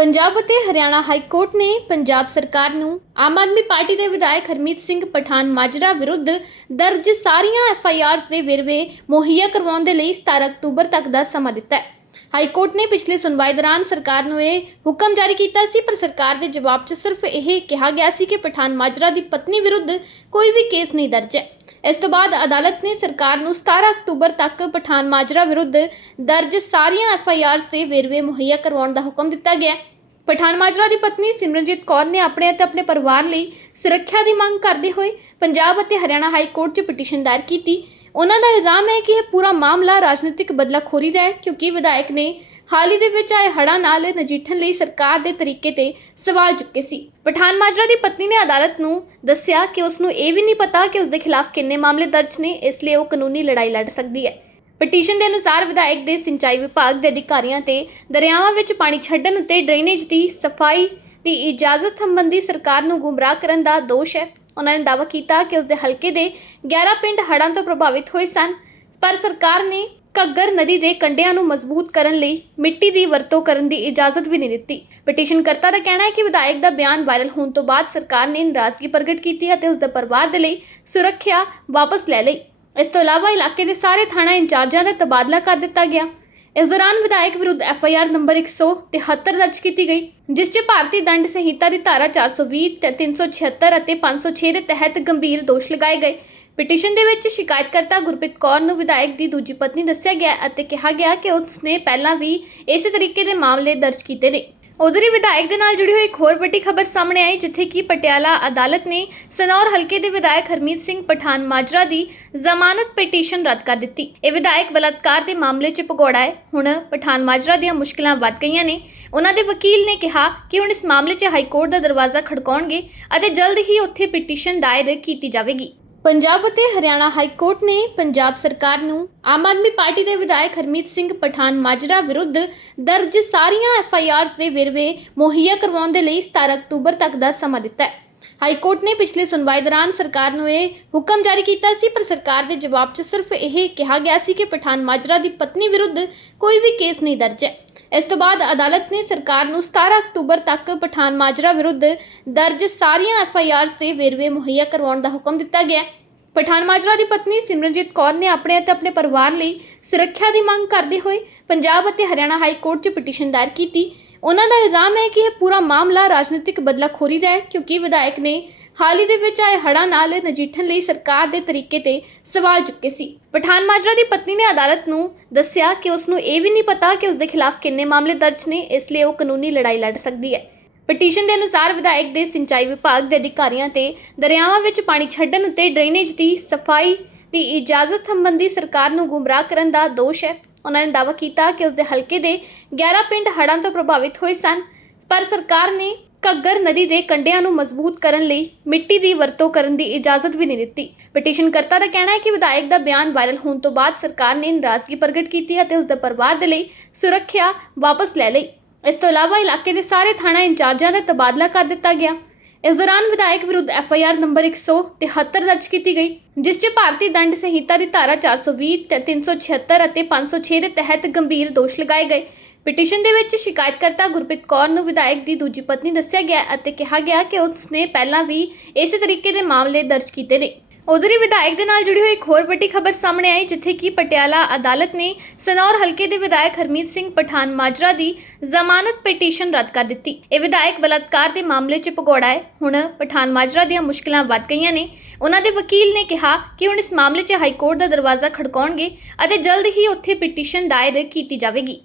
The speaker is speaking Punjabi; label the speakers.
Speaker 1: ਪੰਜਾਬ ਅਤੇ ਹਰਿਆਣਾ ਹਾਈ ਕੋਰਟ ਨੇ ਪੰਜਾਬ ਸਰਕਾਰ ਨੂੰ ਆਮ ਆਦਮੀ ਪਾਰਟੀ ਦੇ ਵਿਧਾਇਕ ਹਰਮੀਤ ਸਿੰਘ ਪਠਾਨ ਮਾਜਰਾ ਵਿਰੁੱਧ ਦਰਜ ਸਾਰੀਆਂ ਐਫ ਆਈ ਆਰਸ ਦੇ ਵੇਰਵੇ ਮੁਹੱਈਆ ਕਰਵਾਉਣ ਦੇ ਲਈ 17 ਅਕਤੂਬਰ ਤੱਕ ਦਾ ਸਮਾਂ ਦਿੱਤਾ ਹੈ ਹਾਈ ਕੋਰਟ ਨੇ ਪਿਛਲੀ ਸੁਣਵਾਈ ਦੌਰਾਨ ਸਰਕਾਰ ਨੂੰ ਇਹ ਹੁਕਮ ਜਾਰੀ ਕੀਤਾ ਸੀ, ਪਰ ਸਰਕਾਰ ਦੇ ਜਵਾਬ 'ਚ ਸਿਰਫ ਇਹ ਕਿਹਾ ਗਿਆ ਸੀ ਕਿ ਪਠਾਨ ਮਾਜਰਾ ਦੀ ਪਤਨੀ ਵਿਰੁੱਧ ਕੋਈ ਵੀ ਕੇਸ ਨਹੀਂ ਦਰਜ ਹੈ ਇਸ ਤੋਂ ਬਾਅਦ ਅਦਾਲਤ ਨੇ ਸਰਕਾਰ ਨੂੰ 17 ਅਕਤੂਬਰ ਤੱਕ ਪਠਾਨ ਮਾਜਰਾ ਵਿਰੁੱਧ ਦਰਜ ਸਾਰੀਆਂ ਐਫ ਆਈ ਆਰਸ ਦੇ ਵੇਰਵੇ ਮੁਹੱਈਆ ਕਰਵਾਉਣ ਦਾ ਹੁਕਮ ਦਿੱਤਾ ਗਿਆ ਹੈ। ਪਠਾਨ ਮਾਜਰਾ ਦੀ ਪਤਨੀ ਸਿਮਰਨਜੀਤ ਕੌਰ ਨੇ ਆਪਣੇ ਅਤੇ ਆਪਣੇ ਪਰਿਵਾਰ ਲਈ ਸੁਰੱਖਿਆ ਦੀ ਮੰਗ ਕਰਦੇ ਹੋਏ ਪੰਜਾਬ ਅਤੇ ਹਰਿਆਣਾ ਹਾਈ ਕੋਰਟ 'ਚ ਪਟੀਸ਼ਨ ਦਾਇਰ ਕੀਤੀ। ਉਹਨਾਂ ਦਾ ਇਲਜ਼ਾਮ ਹੈ ਕਿ ਇਹ ਪੂਰਾ ਮਾਮਲਾ ਰਾਜਨੀਤਿਕ ਬਦਲਾਖੋਰੀ ਦਾ ਹੈ, ਕਿਉਂਕਿ ਵਿਧਾਇਕ ਨੇ ਹਾਲ ਹੀ ਦੇ ਵਿੱਚ ਆਏ ਹੜ੍ਹਾਂ ਨਾਲ ਨਜਿੱਠਣ ਲਈ ਸਰਕਾਰ ਦੇ ਤਰੀਕੇ ਤੇ ਸਵਾਲ ਚੁੱਕੇ ਸੀ। ਪਠਾਨ ਮਾਜਰਾ ਦੀ ਪਤਨੀ ਨੇ ਅਦਾਲਤ ਨੂੰ ਦੱਸਿਆ ਕਿ ਉਸ ਨੂੰ ਇਹ ਵੀ ਨਹੀਂ ਪਤਾ ਕਿ ਉਸ ਦੇ ਖਿਲਾਫ ਕਿੰਨੇ ਮਾਮਲੇ ਦਰਜ ਨੇ, ਇਸ ਲਈ ਉਹ ਕਾਨੂੰਨੀ ਲੜਾਈ ਲੜ ਸਕਦੀ ਹੈ। ਪਟੀਸ਼ਨ ਦੇ ਅਨੁਸਾਰ ਵਿਧਾਇਕ ਦੇ ਸਿੰਚਾਈ ਵਿਭਾਗ ਦੇ ਅਧਿਕਾਰੀਆਂ ਤੇ ਦਰਿਆਵਾਂ ਵਿੱਚ ਪਾਣੀ ਛੱਡਣ ਅਤੇ ਡਰੇਨੇਜ ਦੀ ਸਫ਼ਾਈ ਦੀ ਇਜਾਜ਼ਤ ਸੰਬੰਧੀ ਸਰਕਾਰ ਨੂੰ ਗੁੰਮਰਾਹ ਕਰਨ ਦਾ ਦੋਸ਼ ਹੈ। ਉਹਨਾਂ ਨੇ ਦਾਅਵਾ ਕੀਤਾ ਕਿ ਉਸ ਦੇ ਹਲਕੇ ਦੇ 11 ਪਿੰਡ ਹੜ੍ਹਾਂ ਤੋਂ ਪ੍ਰਭਾਵਿਤ ਹੋਏ ਸਨ, ਪਰ ਸਰਕਾਰ ਨੇ ਘੱਗਰ ਨਦੀ ਦੇ ਕੰਢਿਆਂ ਨੂੰ ਮਜ਼ਬੂਤ ਕਰਨ ਲਈ ਮਿੱਟੀ ਦੀ ਵਰਤੋਂ ਕਰਨ ਦੀ ਇਜਾਜ਼ਤ ਵੀ ਨਹੀਂ ਦਿੱਤੀ। ਪਟੀਸ਼ਨਕਰਤਾ ਦਾ ਕਹਿਣਾ ਹੈ ਕਿ ਵਿਧਾਇਕ ਦਾ ਬਿਆਨ ਵਾਇਰਲ ਹੋਣ ਤੋਂ ਬਾਅਦ ਸਰਕਾਰ ਨੇ ਨਾਰਾਜ਼ਗੀ ਪ੍ਰਗਟ ਕੀਤੀ ਅਤੇ ਉਸ ਦੇ ਪਰਿਵਾਰ ਦੇ ਲਈ ਸੁਰੱਖਿਆ ਵਾਪਸ ਲੈ ਲਈ। ਇਸ ਤੋਂ ਇਲਾਵਾ ਇਲਾਕੇ ਦੇ ਸਾਰੇ ਥਾਣਾ ਇੰਚਾਰਜਾਂ ਦਾ ਤਬਾਦਲਾ ਕਰ ਦਿੱਤਾ ਗਿਆ। ਇਸ ਦੌਰਾਨ ਵਿਧਾਇਕ ਵਿਰੁੱਧ ਐਫ ਆਈ ਆਰ ਨੰਬਰ 173 ਦਰਜ ਕੀਤੀ ਗਈ, ਜਿਸ 'ਚ ਭਾਰਤੀ ਦੰਡ ਸੰਹਿਤਾ ਦੀ ਧਾਰਾ 420 ਤੇ 376 ਅਤੇ 506 ਦੇ ਤਹਿਤ ਗੰਭੀਰ ਦੋਸ਼ ਲਗਾਏ ਗਏ। ਪਟੀਸ਼ਨ ਦੇ ਵਿੱਚ ਸ਼ਿਕਾਇਤਕਰਤਾ ਗੁਰਪ੍ਰੀਤ ਕੌਰ ਨੂੰ ਵਿਧਾਇਕ ਦੀ ਦੂਜੀ ਪਤਨੀ ਦੱਸਿਆ ਗਿਆ ਅਤੇ ਕਿਹਾ ਗਿਆ ਕਿ ਉਸਨੇ ਪਹਿਲਾਂ ਵੀ ਇਸੇ ਤਰੀਕੇ ਦੇ ਮਾਮਲੇ ਦਰਜ ਕੀਤੇ ਨੇ। ਉਧਰ ਹੀ ਵਿਧਾਇਕ ਦੇ ਨਾਲ ਜੁੜੀ ਹੋਈ ਇੱਕ ਹੋਰ ਵੱਡੀ ਖਬਰ ਸਾਹਮਣੇ ਆਈ, ਜਿੱਥੇ ਕਿ ਪਟਿਆਲਾ ਅਦਾਲਤ ਨੇ ਸਨੌਰ ਹਲਕੇ ਦੇ ਵਿਧਾਇਕ ਹਰਮੀਤ ਸਿੰਘ ਪਠਾਨ ਮਾਜਰਾ ਦੀ ਜ਼ਮਾਨਤ ਪਟੀਸ਼ਨ ਰੱਦ ਕਰ ਦਿੱਤੀ। ਇਹ ਵਿਧਾਇਕ ਬਲਾਤਕਾਰ ਦੇ ਮਾਮਲੇ 'ਚ ਭਗੌੜਾ ਹੈ। ਹੁਣ ਪਠਾਨ ਮਾਜਰਾ ਦੀਆਂ ਮੁਸ਼ਕਲਾਂ ਵੱਧ ਗਈਆਂ ਨੇ। ਉਹਨਾਂ ਦੇ ਵਕੀਲ ਨੇ ਕਿਹਾ ਕਿ ਹੁਣ ਇਸ ਮਾਮਲੇ 'ਚ ਹਾਈ ਕੋਰਟ ਦਾ ਦਰਵਾਜ਼ਾ ਖੜਕਾਉਣਗੇ ਅਤੇ ਜਲਦ ਹੀ ਉੱਥੇ ਪਟੀਸ਼ਨ ਦਾਇਰ ਕੀਤੀ ਜਾਵੇਗੀ। ਪੰਜਾਬ ਅਤੇ ਹਰਿਆਣਾ ਹਾਈ ਕੋਰਟ ਨੇ ਪੰਜਾਬ ਸਰਕਾਰ ਨੂੰ ਆਮ ਆਦਮੀ ਪਾਰਟੀ ਦੇ ਵਿਧਾਇਕ ਹਰਮੀਤ ਸਿੰਘ ਪਠਾਨ ਮਾਜਰਾ ਵਿਰੁੱਧ ਦਰਜ ਸਾਰੀਆਂ ਐਫ ਆਈ ਆਰਸ ਦੇ ਵੇਰਵੇ ਮੁਹੱਈਆ ਕਰਵਾਉਣ ਦੇ ਲਈ 17 ਅਕਤੂਬਰ ਤੱਕ ਦਾ ਸਮਾਂ ਦਿੱਤਾ ਹੈ। ਹਾਈ ਕੋਰਟ ਨੇ ਪਿਛਲੀ ਸੁਣਵਾਈ ਦੌਰਾਨ ਸਰਕਾਰ ਨੂੰ ਇਹ ਹੁਕਮ ਜਾਰੀ ਕੀਤਾ ਸੀ, ਪਰ ਸਰਕਾਰ ਦੇ ਜਵਾਬ 'ਚ ਸਿਰਫ ਇਹ ਕਿਹਾ ਗਿਆ ਸੀ ਕਿ ਪਠਾਨ ਮਾਜਰਾ ਦੀ ਪਤਨੀ ਵਿਰੁੱਧ ਕੋਈ ਵੀ ਕੇਸ ਨਹੀਂ ਦਰਜ ਹੈ ਇਸ ਤੋਂ ਬਾਅਦ ਅਦਾਲਤ ਨੇ ਸਰਕਾਰ ਨੂੰ 17 ਅਕਤੂਬਰ ਤੱਕ ਪਠਾਨ ਮਾਜਰਾ ਵਿਰੁੱਧ ਦਰਜ ਸਾਰੀਆਂ ਐਫ ਆਈ ਆਰਸ ਦੇ ਵੇਰਵੇ ਮੁਹੱਈਆ ਕਰਵਾਉਣ ਦਾ ਹੁਕਮ ਦਿੱਤਾ ਗਿਆ ਹੈ। ਪਠਾਨ ਮਾਜਰਾ ਦੀ ਪਤਨੀ ਸਿਮਰਨਜੀਤ ਕੌਰ ਨੇ ਆਪਣੇ ਅਤੇ ਆਪਣੇ ਪਰਿਵਾਰ ਲਈ ਸੁਰੱਖਿਆ ਦੀ ਮੰਗ ਕਰਦੇ ਹੋਏ ਪੰਜਾਬ ਅਤੇ ਹਰਿਆਣਾ ਹਾਈ ਕੋਰਟ 'ਚ ਪਟੀਸ਼ਨ ਦਾਇਰ ਕੀਤੀ ਉਹਨਾਂ ਦਾ ਇਲਜ਼ਾਮ ਹੈ ਕਿ ਇਹ ਪੂਰਾ ਮਾਮਲਾ ਰਾਜਨੀਤਿਕ ਬਦਲਾਖੋਰੀ ਦਾ ਹੈ, ਕਿਉਂਕਿ ਵਿਧਾਇਕ ਨੇ ਹਾਲ ਹੀ ਦੇ ਵਿੱਚ ਆਏ ਹੜ੍ਹਾਂ ਨਾਲ ਨਜਿੱਠਣ ਲਈ ਸਰਕਾਰ ਦੇ ਤਰੀਕੇ ਤੇ ਸਵਾਲ ਚੁੱਕੇ ਸੀ। ਪਠਾਨ ਮਾਜਰਾ ਦੀ ਪਤਨੀ ਨੇ ਅਦਾਲਤ ਨੂੰ ਦੱਸਿਆ ਕਿ ਉਸ ਨੂੰ ਇਹ ਵੀ ਨਹੀਂ ਪਤਾ ਕਿ ਉਸ ਦੇ ਖਿਲਾਫ ਕਿੰਨੇ ਮਾਮਲੇ ਦਰਜ ਨੇ, ਇਸ ਲਈ ਉਹ ਕਾਨੂੰਨੀ ਲੜਾਈ ਲੜ ਸਕਦੀ ਹੈ। ਪਟੀਸ਼ਨ ਦੇ ਅਨੁਸਾਰ ਵਿਧਾਇਕ ਦੇ ਸਿੰਚਾਈ ਵਿਭਾਗ ਦੇ ਅਧਿਕਾਰੀਆਂ ਤੇ ਦਰਿਆਵਾਂ ਵਿੱਚ ਪਾਣੀ ਛੱਡਣ ਅਤੇ ਡਰੇਨੇਜ ਦੀ ਸਫ਼ਾਈ ਦੀ ਇਜਾਜ਼ਤ ਸੰਬੰਧੀ ਸਰਕਾਰ ਨੂੰ ਗੁੰਮਰਾਹ ਕਰਨ ਦਾ ਦੋਸ਼ ਹੈ। ਉਹਨਾਂ ਨੇ ਦਾਅਵਾ ਕੀਤਾ ਕਿ ਉਸ ਦੇ ਹਲਕੇ ਦੇ 11 ਪਿੰਡ ਹੜ੍ਹਾਂ ਤੋਂ ਪ੍ਰਭਾਵਿਤ ਹੋਏ ਸਨ, ਪਰ ਸਰਕਾਰ ਨੇ ਘੱਗਰ ਨਦੀ ਦੇ ਕੰਢਿਆਂ ਨੂੰ ਮਜ਼ਬੂਤ ਕਰਨ ਲਈ ਮਿੱਟੀ ਦੀ ਵਰਤੋਂ ਕਰਨ ਦੀ ਇਜਾਜ਼ਤ ਵੀ ਨਹੀਂ ਦਿੱਤੀ। ਪਟੀਸ਼ਨਕਰਤਾ ਦਾ ਕਹਿਣਾ ਹੈ ਕਿ ਵਿਧਾਇਕ ਦਾ ਬਿਆਨ ਵਾਇਰਲ ਹੋਣ ਤੋਂ ਬਾਅਦ ਸਰਕਾਰ ਨੇ ਨਾਰਾਜ਼ਗੀ ਪ੍ਰਗਟ ਕੀਤੀ ਅਤੇ ਉਸ ਦੇ ਪਰਿਵਾਰ ਦੇ ਲਈ ਸੁਰੱਖਿਆ ਵਾਪਸ ਲੈ ਲਈ। ਇਸ ਤੋਂ ਇਲਾਵਾ ਇਲਾਕੇ ਦੇ ਸਾਰੇ ਥਾਣਾ ਇੰਚਾਰਜਾਂ ਦਾ ਤਬਾਦਲਾ ਕਰ ਦਿੱਤਾ ਗਿਆ। ਇਸ ਦੌਰਾਨ ਵਿਧਾਇਕ ਵਿਰੁੱਧ ਐਫ ਆਈ ਆਰ ਨੰਬਰ 173 ਦਰਜ ਕੀਤੀ ਗਈ, ਜਿਸ 'ਚ ਭਾਰਤੀ ਦੰਡ ਸੰਹਿਤਾ ਦੀ ਧਾਰਾ 420 ਤੇ 376 ਅਤੇ 506 ਦੇ ਤਹਿਤ ਗੰਭੀਰ ਦੋਸ਼ ਲਗਾਏ ਗਏ। ਪਟੀਸ਼ਨ ਦੇ ਵਿੱਚ ਸ਼ਿਕਾਇਤਕਰਤਾ ਗੁਰਪ੍ਰੀਤ ਕੌਰ ਨੂੰ ਵਿਧਾਇਕ ਦੀ ਦੂਜੀ ਪਤਨੀ ਦੱਸਿਆ ਗਿਆ ਅਤੇ ਕਿਹਾ ਗਿਆ ਕਿ ਉਸ ਨੇ ਪਹਿਲਾਂ ਵੀ ਇਸੇ ਤਰੀਕੇ ਦੇ ਮਾਮਲੇ ਦਰਜ ਕੀਤੇ ਨੇ। ਉਧਰ ਹੀ ਵਿਧਾਇਕ ਦੇ ਨਾਲ ਜੁੜੀ ਹੋਈ ਇੱਕ ਹੋਰ ਵੱਡੀ ਖਬਰ ਸਾਹਮਣੇ ਆਈ, ਜਿੱਥੇ ਕਿ ਪਟਿਆਲਾ ਅਦਾਲਤ ਨੇ ਸਨੌਰ ਹਲਕੇ ਦੇ ਵਿਧਾਇਕ ਹਰਮੀਤ ਸਿੰਘ ਪਠਾਨ ਮਾਜਰਾ ਦੀ ਜ਼ਮਾਨਤ ਪਟੀਸ਼ਨ ਰੱਦ ਕਰ ਦਿੱਤੀ। ਇਹ ਵਿਧਾਇਕ ਬਲਾਤਕਾਰ ਦੇ ਮਾਮਲੇ 'ਚ ਭਗੌੜਾ ਹੈ। ਹੁਣ ਪਠਾਨ ਮਾਜਰਾ ਦੀਆਂ ਮੁਸ਼ਕਲਾਂ ਵੱਧ ਗਈਆਂ ਨੇ। ਉਹਨਾਂ ਦੇ ਵਕੀਲ ਨੇ ਕਿਹਾ ਕਿ ਹੁਣ ਇਸ ਮਾਮਲੇ 'ਚ ਹਾਈ ਕੋਰਟ ਦਾ ਦਰਵਾਜ਼ਾ ਖੜਕਾਉਣਗੇ ਅਤੇ ਜਲਦ ਹੀ ਉੱਥੇ ਪਟੀਸ਼ਨ ਦਾਇਰ ਕੀਤੀ ਜਾਵੇਗੀ।